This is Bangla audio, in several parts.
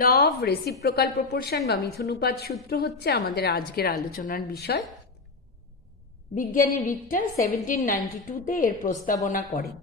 ল অফ রেসিপ্রোকাল প্রপোর্শন বা মিথুনুপাত সূত্র হচ্ছে আমাদের আজকের আলোচনার বিষয়। বিজ্ঞানী রিক্টার 1792-তে এর প্রস্তাবনা করেন।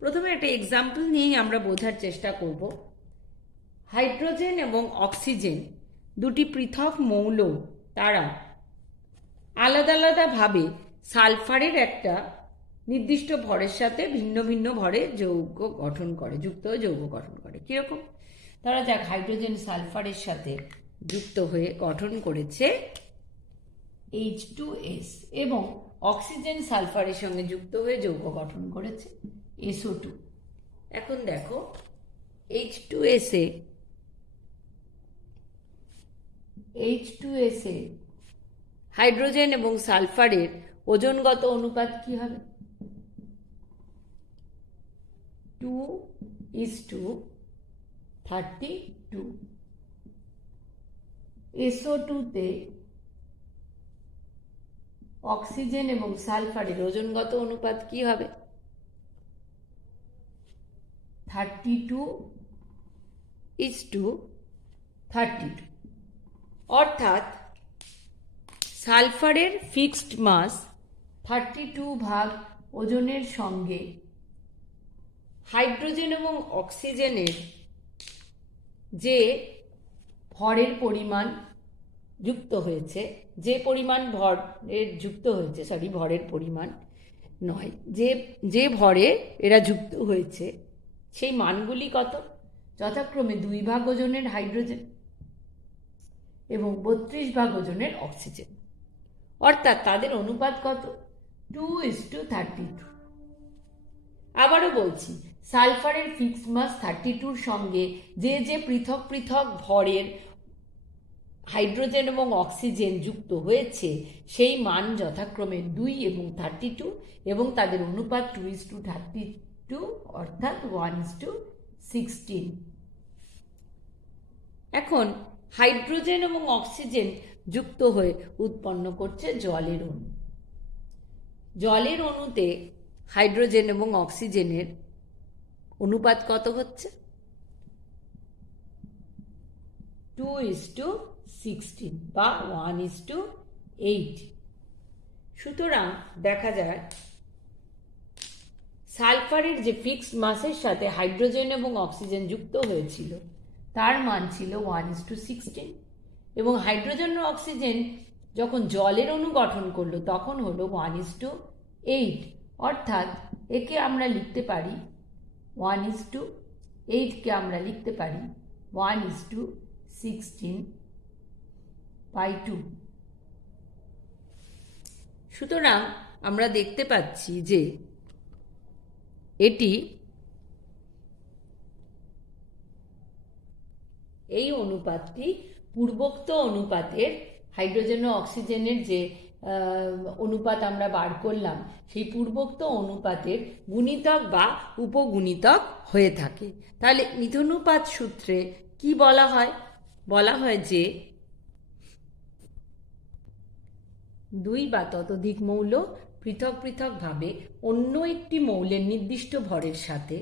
প্রথমে একটা এক্সাম্পল নিয়েই আমরা বোঝার চেষ্টা করব। হাইড্রোজেন এবং অক্সিজেন দুটি পৃথক মৌল, তারা আলাদা আলাদাভাবে সালফারের একটা নির্দিষ্ট ভরের সাথে ভিন্ন ভিন্ন ভরে যৌগ গঠন করে, যুক্ত হয়ে যৌগ গঠন করে। কিরকম? তারা যাক, হাইড্রোজেন সালফারের সাথে যুক্ত হয়ে গঠন করেছে H2S এবং অক্সিজেন সালফারের সঙ্গে যুক্ত হয়ে যৌগ গঠন করেছে SO2। এখন দেখো, H2S এ হাইড্রোজেন এবং সালফারের ওজনগত অনুপাত কি হবে? 2:32। SO2-তে অক্সিজেন এবং সালফারের ওজনগত অনুপাত কি হবে? 32:32। অর্থাৎ সালফারের ফিক্সড মাস 32 ভাগ ওজনের সঙ্গে হাইড্রোজেন এবং অক্সিজেনের যে ভরের পরিমাণ যুক্ত হয়েছে, ভরের পরিমাণ নয়, যে ভরে এরা যুক্ত হয়েছে সেই মানগুলি কত? যথাক্রমে 2 ভাগ ওজনের হাইড্রোজেন এবং 32 ভাগ ওজনের অক্সিজেন। অর্থাৎ তাদের অনুপাত কত? 2:32। আবারও বলছি, সালফারের ফিক্সড মাস 32-র সঙ্গে যে পৃথক পৃথক ভরের হাইড্রোজেন এবং অক্সিজেন যুক্ত হয়েছে সেই মান যথাক্রমে 2 এবং 32 এবং তাদের অনুপাত 2:32, অর্থাৎ 1:16। এখন হাইড্রোজেন এবং অক্সিজেন যুক্ত হয়ে উৎপন্ন করছে জলের অণু। জলের অণুতে হাইড্রোজেন এবং অক্সিজেনের অনুপাত কত হচ্ছে? 2:16 বা 1:8। সুতরাং দেখা যায় সালফারের যে ফিক্সড মাসের সাথে হাইড্রোজেন এবং অক্সিজেন যুক্ত হয়েছিল তার মান ছিল 1:16 এবং হাইড্রোজেন ও অক্সিজেন যখন জলের অণু গঠন করলো তখন হলো 1:8। অর্থাৎ একে আমরা লিখতে পারি 1:8কে আমরা লিখতে পারি 1:16/2। সুতরাং আমরা দেখতে পাচ্ছি যে এই অনুপাতটি পূর্বোক্ত অনুপাতের, হাইড্রোজেন ও অক্সিজেনের যে অনুপাত আমরা বার করলাম সেই পূর্বোক্ত অনুপাতের গুণিতক বা উপগুণিতক হয়ে থাকে। তাহলে মিথুনুপাত সূত্রে কি বলা হয়? বলা হয় যে 2 বা ততোধিক মৌল পৃথক পৃথকভাবে অন্য একটি মৌলের নির্দিষ্ট ভরের সাথে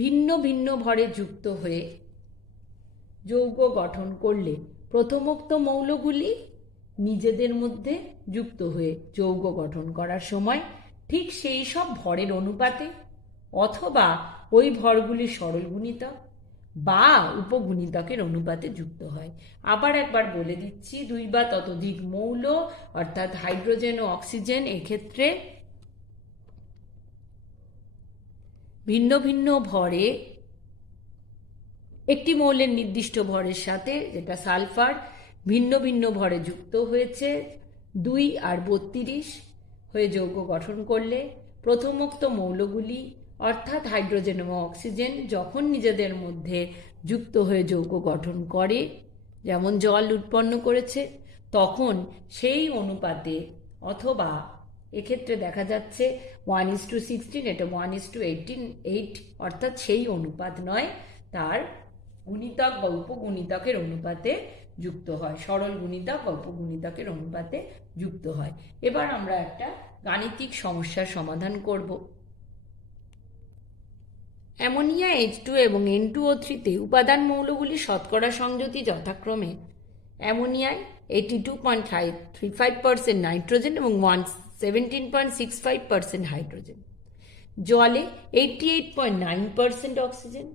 ভিন্ন ভিন্ন ভরে যুক্ত হয়ে যৌগ গঠন করলে প্রথমোক্ত মৌলগুলি নিজেদের মধ্যে যুক্ত হয়ে যৌগ গঠন করার সময় ঠিক সেই সব ভরের অনুপাতে অথবা ওই ভরগুলির সরল গুণিতক বা উপগুণিতকের অনুপাতে যুক্ত হয়। আবার একবার বলে দিচ্ছি, 2 বা ততোধিক মৌল অর্থাৎ হাইড্রোজেন ও অক্সিজেন এক্ষেত্রে ভিন্ন ভিন্ন ভরে একটি মৌলের নির্দিষ্ট ভরের সাথে, যেটা সালফার, ভিন্ন ভিন্ন ভরে যুক্ত হয়েছে 2 আর 32 হয়ে যৌগ গঠন করলে প্রথমোক্ত মৌলগুলি অর্থাৎ হাইড্রোজেন এবং অক্সিজেন যখন নিজেদের মধ্যে যুক্ত হয়ে যৌগ গঠন করে, যেমন জল উৎপন্ন করেছে, তখন সেই অনুপাতে অথবা এক্ষেত্রে দেখা যাচ্ছে 1:16, এটা 1:8, অর্থাৎ সেই অনুপাত নয়, তার গুণিতক বা উপগুণিতকের অনুপাতে যুক্ত হয়, সরল গুণিতক বা উপগুণিতকের অনুপাতে যুক্ত হয়। এবার আমরা একটা গাণিতিক সমস্যার সমাধান করব। অ্যামোনিয়া H2 এবং N2O3-তে উপাদান মৌলগুলির শতকরা সংযুতি যথাক্রমে অ্যামোনিয়ায় 82.35% নাইট্রোজেন এবং 17.65% হাইড্রোজেন, জলে 88.9% অক্সিজেন,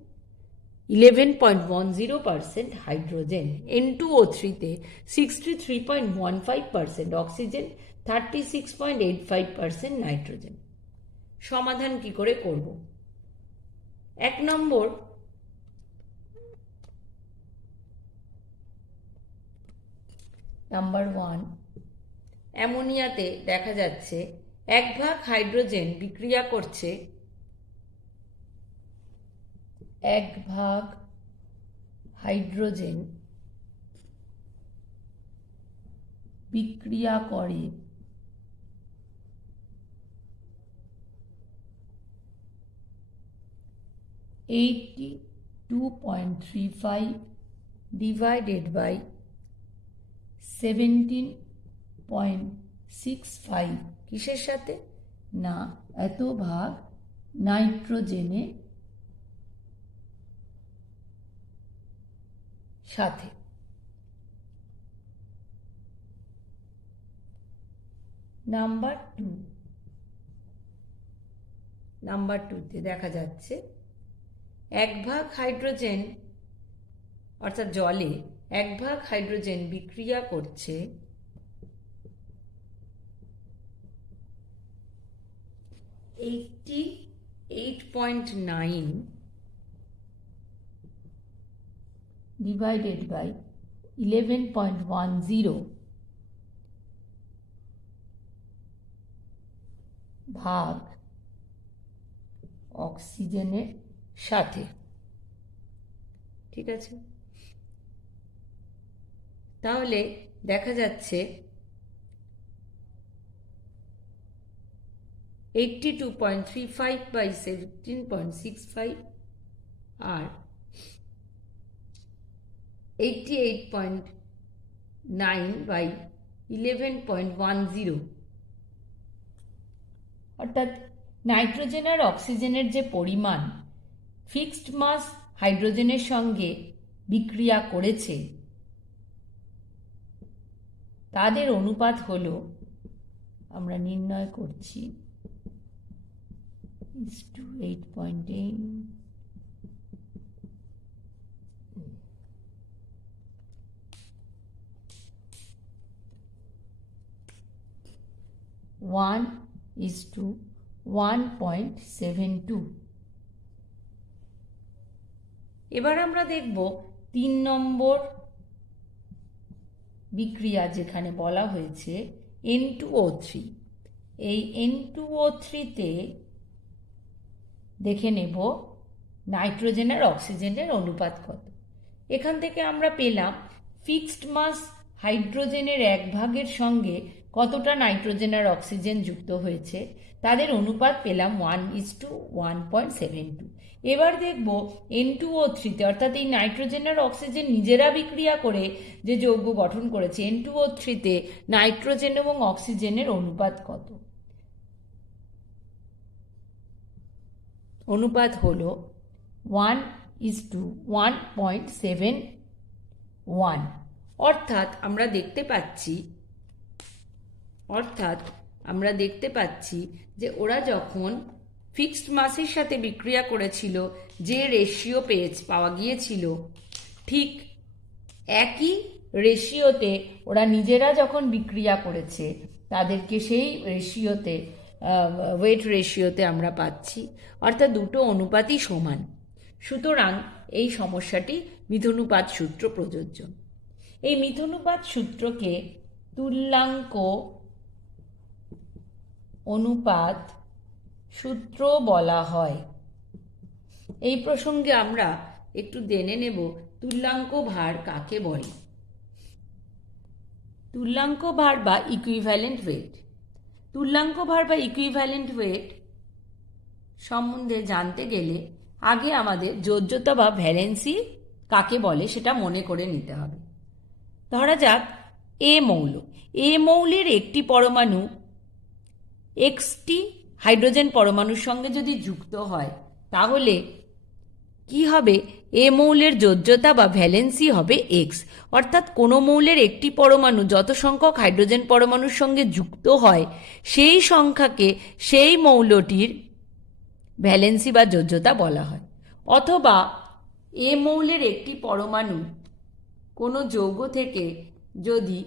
11.10% হাইড্রোজেন, N2O3-তে 63.15% অক্সিজেন, 36.85% নাইট্রোজেন। সমাধান কি করে করব? 1 নম্বর, নাম্বার 1, অ্যামোনিয়াতে দেখা যাচ্ছে 1 ভাগ হাইড্রোজেন বিক্রিয়া করছে 1 ভাগ হাইড্রোজেন বিক্রিয়া করে 82.35 divided by 17.65 কিসের সাথে? না, এত ভাগ নাইট্রোজেনের সাথে। নাম্বার 2তে দেখা যাচ্ছে 1 ভাগ হাইড্রোজেন, অর্থাৎ জলে 1 ভাগ হাইড্রোজেন বিক্রিয়া করছে 88.9 divided by 11.10 ভাগ অক্সিজেনের সাথে। ঠিক আছে, তাহলে দেখা যাচ্ছে 82.35 by 17.65 আর 88.9 by 11.10, অর্থাৎ নাইট্রোজেন আর অক্সিজেনের যে পরিমাণ ফিক্সড মাস হাইড্রোজেনের সঙ্গে বিক্রিয়া করেছে তাদের অনুপাত হলো, আমরা নির্ণয় করছি, 8.8 1:1.72। এবার আমরা দেখব 3 নম্বর বিক্রিয়া, যেখানে বলা হয়েছে N2O3। এই N2O3-তে দেখে নেব নাইট্রোজেন আর অক্সিজেনের অনুপাত কত। এখান থেকে আমরা পেলাম ফিক্সড মাস হাইড্রোজেনের 1 ভাগের সঙ্গে কতটা নাইট্রোজেন আর অক্সিজেন যুক্ত হয়েছে, তাদের অনুপাত পেলাম 1:1.72। এবার দেখব N2O3-তে, অর্থাৎ এই নাইট্রোজেন আর অক্সিজেন নিজেরা বিক্রিয়া করে যে যৌগ গঠন করেছে, N2O3-তে নাইট্রোজেন এবং অক্সিজেনের অনুপাত কত। অনুপাত হল 1:1.71। অর্থাৎ আমরা দেখতে পাচ্ছি যে ওরা যখন ফিক্সড মাসের সাথে বিক্রিয়া করেছিল যে রেশিও পাওয়া গিয়েছিল, ঠিক একই রেশিওতে ওরা নিজেরা যখন বিক্রিয়া করেছে তাদেরকে সেই রেশিওতে, ওয়েট রেশিওতে আমরা পাচ্ছি, অর্থাৎ দুটো অনুপাতই সমান। সুতরাং এই সমস্যাটি মিথনুপাত সূত্র প্রযোজ্য। এই মিথনুপাত সূত্রকে তুল্যাঙ্ক অনুপাত সূত্র বলা হয়। এই প্রসঙ্গে আমরা একটু জেনে নেব তুল্যাঙ্ক ভার কাকে বলে। তুল্যাঙ্ক ভার বা ইকুইভ্যালেন্ট ওয়েট। তুল্যাঙ্ক ভার বা ইকুইভ্যালেন্ট ওয়েট সম্বন্ধে জানতে গেলে আগে আমাদের যোজ্যতা বা ভ্যালেন্সি কাকে বলে সেটা মনে করে নিতে হবে। ধরা যাক এ মৌল। এ মৌলের একটি পরমাণু এক্সটি হাইড্রোজেন পরমাণুর সঙ্গে যদি যুক্ত হয়, তাহলে কি হবে, এ মৌলের যোজ্যতা বা ভ্যালেন্সি হবে এক্স, অর্থাৎ কোনো মৌলের একটি পরমাণু যত সংখ্যক হাইড্রোজেন পরমাণুর সঙ্গে যুক্ত হয় সেই সংখ্যাকে সেই মৌলটির ভ্যালেন্সি বা যোজ্যতা বলা হয়। অথবা এ মৌলের একটি পরমাণু কোনো যৌগ থেকে যদি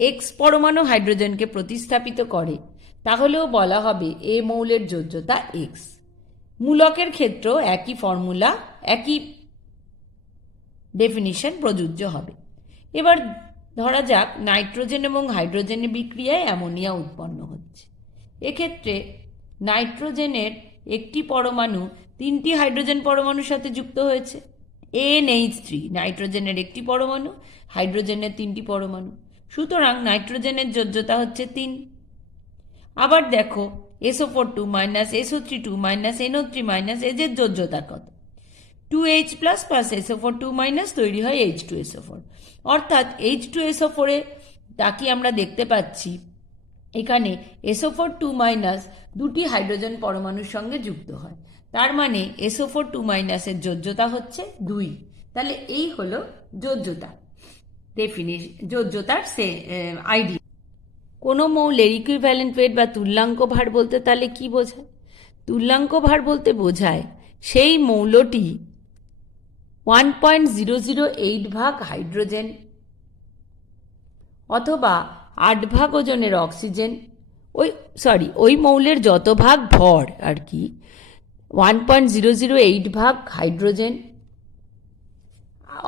এক্স পরমাণু হাইড্রোজেনকে প্রতিস্থাপিত করে তাহলেও বলা হবে এ মৌলের যোজ্যতা এক্স। মূলকের ক্ষেত্রেও একই ফর্মুলা, একই ডেফিনিশন প্রযোজ্য হবে। এবার ধরা যাক নাইট্রোজেন এবং হাইড্রোজেনের বিক্রিয়ায় অ্যামোনিয়া উৎপন্ন হচ্ছে। এক্ষেত্রে নাইট্রোজেনের একটি পরমাণু তিনটি হাইড্রোজেন পরমাণুর সাথে যুক্ত হয়েছে। NH3 নাইট্রোজেনের একটি পরমাণু, হাইড্রোজেনের তিনটি পরমাণু, সুতরাং নাইট্রোজেনের যোজ্যতা হচ্ছে 3। আবার দেখো SO42 SO32 NO3 এদের যোজ্যতা কত? 2H প্লাস SO42 তৈরি হয় H2SO4, অর্থাৎ H2SO4 এ তাকে আমরা দেখতে পাচ্ছি এখানে SO42 দুটি হাইড্রোজেন পরমাণুর সঙ্গে যুক্ত হয়, তার মানে SO42 এর যোজ্যতা হচ্ছে 2। তাহলে এই হলো যোজ্যতা ডেফিনিশন, যোজ্যতার আইডিয়া। কোনো মৌলের ইকুইভ্যালেন্ট ওয়েট বা তুল্যাঙ্ক ভার বলতে তাহলে কি বোঝায়? তুল্যাঙ্ক ভার বলতে বোঝায় সেই মৌলটি 1.008 ভাগ হাইড্রোজেন অথবা 8 ভাগ ওজনের অক্সিজেন, ওই মৌলের যত ভাগ ভর আর কি, 1.008 ভাগ হাইড্রোজেন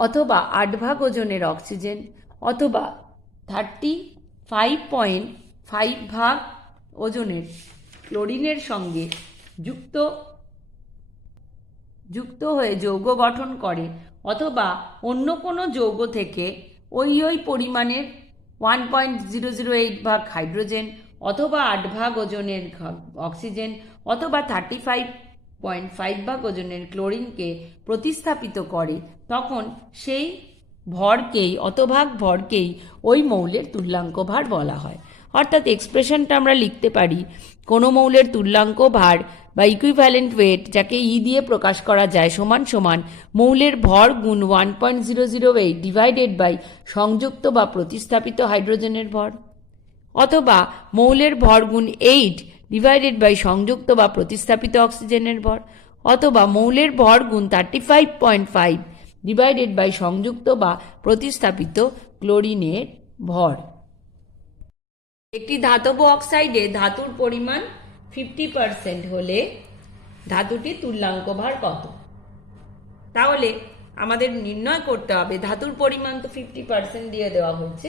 অথবা 8 ভাগ ওজনের অক্সিজেন অথবা 35.5 ভাগ ওজনের ক্লোরিনের সঙ্গে যুক্ত হয়ে যৌগ গঠন করে, অথবা অন্য কোনো যৌগ থেকে ওই পরিমাণের 1.008 ভাগ হাইড্রোজেন অথবা 8 ভাগ ওজনের অক্সিজেন অথবা 35.5 ভাগ ওজনের ক্লোরিনকে প্রতিস্থাপিত করে, তখন সেই ভরকেই অতভাগ ভরকেই ওই মৌলের তুল্যাঙ্ক ভার বলা হয়। অর্থাৎ এক্সপ্রেশনটা আমরা লিখতে পারি কোনো মৌলের তুল্যাঙ্ক ভার বা ইকুইভ্যালেন্ট ওয়েট, যাকে দিয়ে প্রকাশ করা যায়, সমান সমান মৌলের ভর গুণ 1.008 ডিভাইডেড বাই সংযুক্ত বা প্রতিস্থাপিত হাইড্রোজেনের ভর, অথবা মৌলের ভর গুণ 8 ডিভাইডেড বাই সংযুক্ত বা প্রতিস্থাপিত অক্সিজেনের ভর, অথবা মৌলের ভর গুণ 35.5 ডিভাইডেড বাই সংযুক্ত বা প্রতিস্থাপিত ক্লোরিনের ভর। একটি ধাতব অক্সাইডে ধাতুর পরিমাণ 50% হলে ধাতুটির তুল্যাঙ্ক ভার কত? তাহলে আমাদের নির্ণয় করতে হবে, ধাতুর পরিমাণ তো 50% দিয়ে দেওয়া হয়েছে,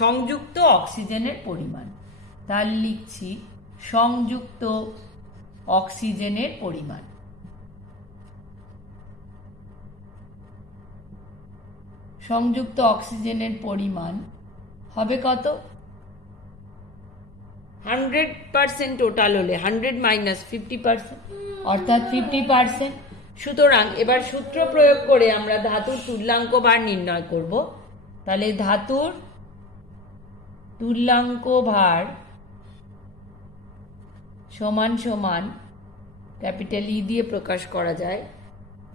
সংযুক্ত অক্সিজেনের পরিমাণ। তাহলে লিখছি সংযুক্ত অক্সিজেনের পরিমাণ। সংযুক্ত অক্সিজেনের পরিমাণ হবে কত? 100% টোটাল হলে 100 মাইনাস 50%, অর্থাৎ 50%। সুতরাং এবার সূত্র প্রয়োগ করে আমরা ধাতুর তুল্যাঙ্ক ভার নির্ণয় করব। তাহলে ধাতুর তুল্যাঙ্ক ভার সমান সমান ক্যাপিটাল ই দিয়ে প্রকাশ করা যায়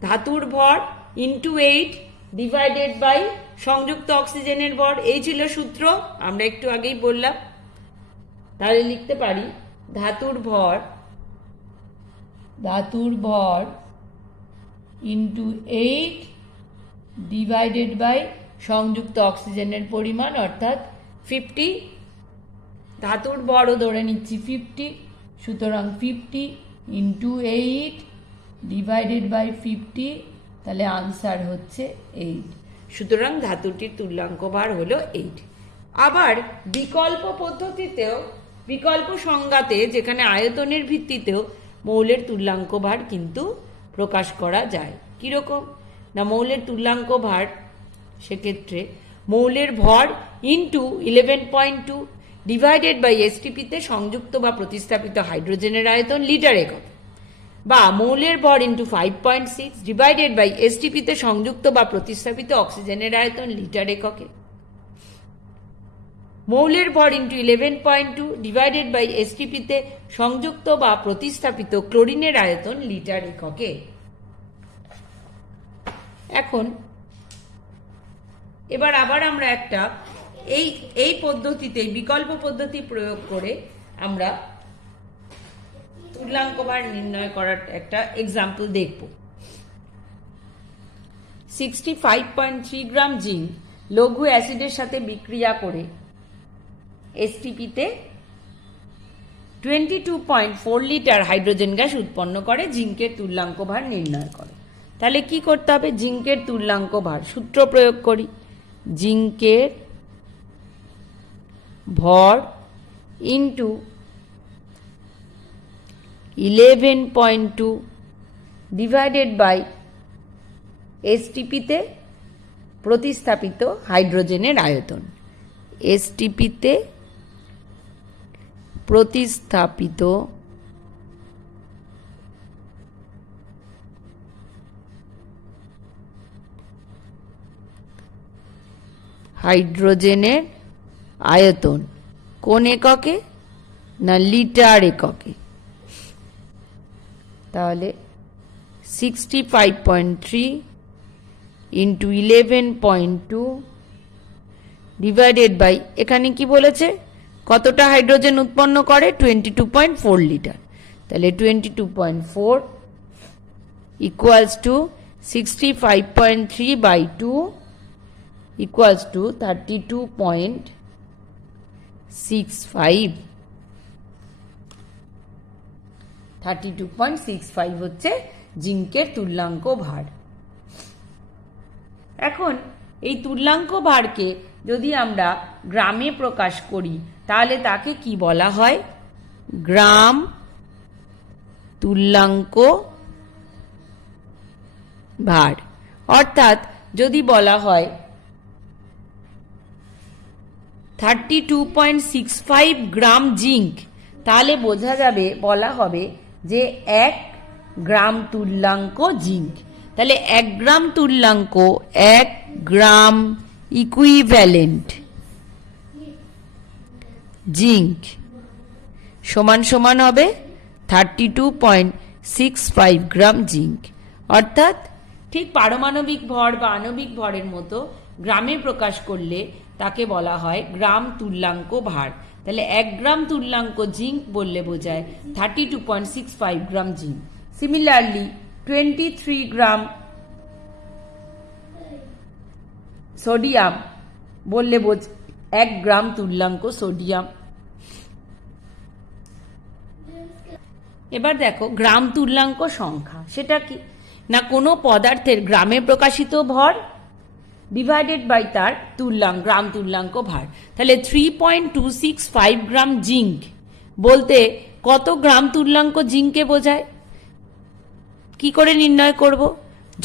ধাতুর ভর ইন্টু 8 ডিভাইডেড বাই সংযুক্ত অক্সিজেনের ভর। এই ছিল সূত্র, আমরা একটু আগেই বললাম। তাহলে লিখতে পারি ধাতুর ভর ইন্টু 8 ডিভাইডেড বাই সংযুক্ত অক্সিজেনের পরিমাণ, অর্থাৎ 50। ধাতুর ভরও ধরে নিচ্ছি 50, সুতরাং 50 ইন্টু 8 ডিভাইডেড বাই 50, তাহলে আনসার হচ্ছে 8। সুতরাং ধাতুটির তুল্যাঙ্ক ভার হলো 8। আবার বিকল্প পদ্ধতিতেও, বিকল্প সংজ্ঞাতে, যেখানে আয়তনের ভিত্তিতেও মৌলের তুল্যাঙ্ক ভার কিন্তু প্রকাশ করা যায়। কীরকম না, মৌলের তুল্যাঙ্ক ভার সেক্ষেত্রে মৌলের ভর ইন্টু 11.2 ডিভাইডেড বাই এসটিপিতে সংযুক্ত বা প্রতিস্থাপিত হাইড্রোজেনের আয়তন লিটার একক, বা মৌলের ভর ইন্টু 5.6 ডিভাইডেড বাই এসটিপিতে সংযুক্ত বা প্রতিস্থাপিত অক্সিজেনের আয়তন লিটার এককে, মৌলের ভর ইন্টু 11.2 ডিভাইডেড বাই এসটিপিতে সংযুক্ত বা প্রতিস্থাপিত ক্লোরিনের আয়তন লিটার এককে। এখন এবার আবার আমরা একটা এই পদ্ধতিতে বিকল্প পদ্ধতি প্রয়োগ করে আমরা তুল্যাঙ্ক ভার নির্ণয় করার একটা এক্সাম্পল দেখব। 65.3 গ্রাম জিঙ্ক লঘু অ্যাসিডের সাথে বিক্রিয়া করে এসটিপিতে 22.4 লিটার হাইড্রোজেন গ্যাস উৎপন্ন করে। জিঙ্কের তুল্যাঙ্ক ভার নির্ণয় করে। তাহলে কি করতে হবে? জিঙ্কের তুল্যাঙ্ক ভার সূত্র প্রয়োগ করি। জিঙ্কের ভর ইন্টু 11.2 ডিভাইডেড বাই এসটিপিতে প্রতিস্থাপিত হাইড্রোজেনের আয়তন। এসটিপিতে প্রতিস্থাপিত হাইড্রোজেনের আয়তন কোন এককে? না লিটার এককে। তাহলে 65.3 ইন্টু 11.2 ডিভাইডেড বাই, এখানে কি বলেছে কতটা হাইড্রোজেন উৎপন্ন করে? 22.4 লিটার। তাহলে 22.4 equals to 65.3 by 2 equals to 32.65 32.65 হচ্ছে জিঙ্কের তুল্যাঙ্ক ভার। এখন এই তুল্যাঙ্ক ভারকে যদি আমরা গ্রামে প্রকাশ করি তাহলে তাকে কি বলা হয়? গ্রাম তুল্যাঙ্ক ভার। অর্থাৎ যদি বলা হয় 32.65 গ্রাম জিঙ্ক, তাহলে বোঝা যাবে, বলা হবে যে 1 গ্রাম তুল্যাঙ্ক জিঙ্ক। তাহলে 1 গ্রাম তুল্যাঙ্ক 1 গ্রাম ইকুইভ্যালেন্ট জিঙ্ক সমান সমান হবে 32.65 গ্রাম জিঙ্ক। অর্থাৎ ঠিক পারমাণবিক ভর বা আণবিক ভরের মতো গ্রামে প্রকাশ করলে তাকে বলা হয় গ্রাম তুল্যাঙ্ক ভার। তাহলে 1 গ্রাম তুল্যাঙ্ক জিঙ্ক বললে বোঝায় 32.65 গ্রাম জিঙ্ক। সিমিলারলি 23 গ্রাম সোডিয়াম বললে 1 গ্রাম তুল্যাঙ্ক সোডিয়াম। এবার দেখো গ্রাম তুল্যাঙ্ক সংখ্যা, সেটা কি না কোনো পদার্থের গ্রামে প্রকাশিত ভর ডিভাইডেড বাই তার গ্রাম তুল্যাঙ্ক ভার। তাহলে 3.265 গ্রাম জিঙ্ক বলতে কত গ্রাম তুল্যাঙ্ক জিঙ্কে বোঝায়? কি করে নির্ণয় করব?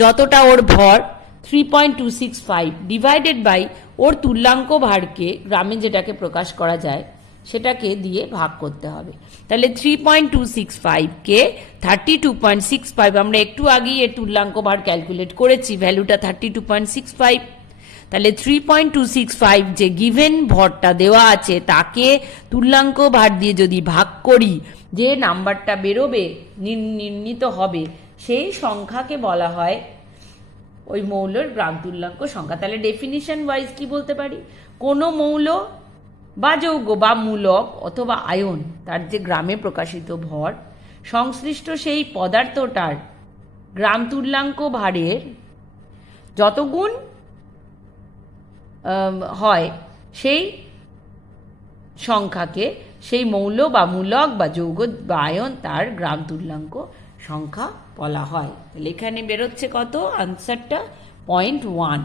যতটা ওর ভর 3.265 ডিভাইডেড বাই ওর তুল্যাঙ্ক ভারকে গ্রামে যেটাকে প্রকাশ করা যায় সেটাকে দিয়ে ভাগ করতে হবে। তাহলে 3.265 কে 32.65, আমরা একটু আগেই এর তুল্যাঙ্ক ভার ক্যালকুলেট করেছি, ভ্যালুটা 32.65। তাহলে 3.265 যে গিভেন ভরটা দেওয়া আছে তাকে তুল্যাঙ্ক ভার দিয়ে যদি ভাগ করি, যে নাম্বারটা বেরোবে নির্ণীত হবে সেই সংখ্যাকে বলা হয় ওই মৌলের গ্রাম তুল্যাঙ্ক সংখ্যা। তাহলে ডেফিনিশন ওয়াইজ কি বলতে পারি? কোনো মৌল বা যৌগ বা মূলক অথবা আয়ন তার যে গ্রামে প্রকাশিত ভর সংশ্লিষ্ট সেই পদার্থটার গ্রাম তুল্যাঙ্ক ভারের যত গুণ হয় সেই সংখ্যাকে সেই মৌল বা মূলক বা যৌগ বা আয়ন তার গ্রাম তুল্যাঙ্ক সংখ্যা বলা হয়। তাহলে এখানে বেরোচ্ছে কত? আনসারটা 0.1।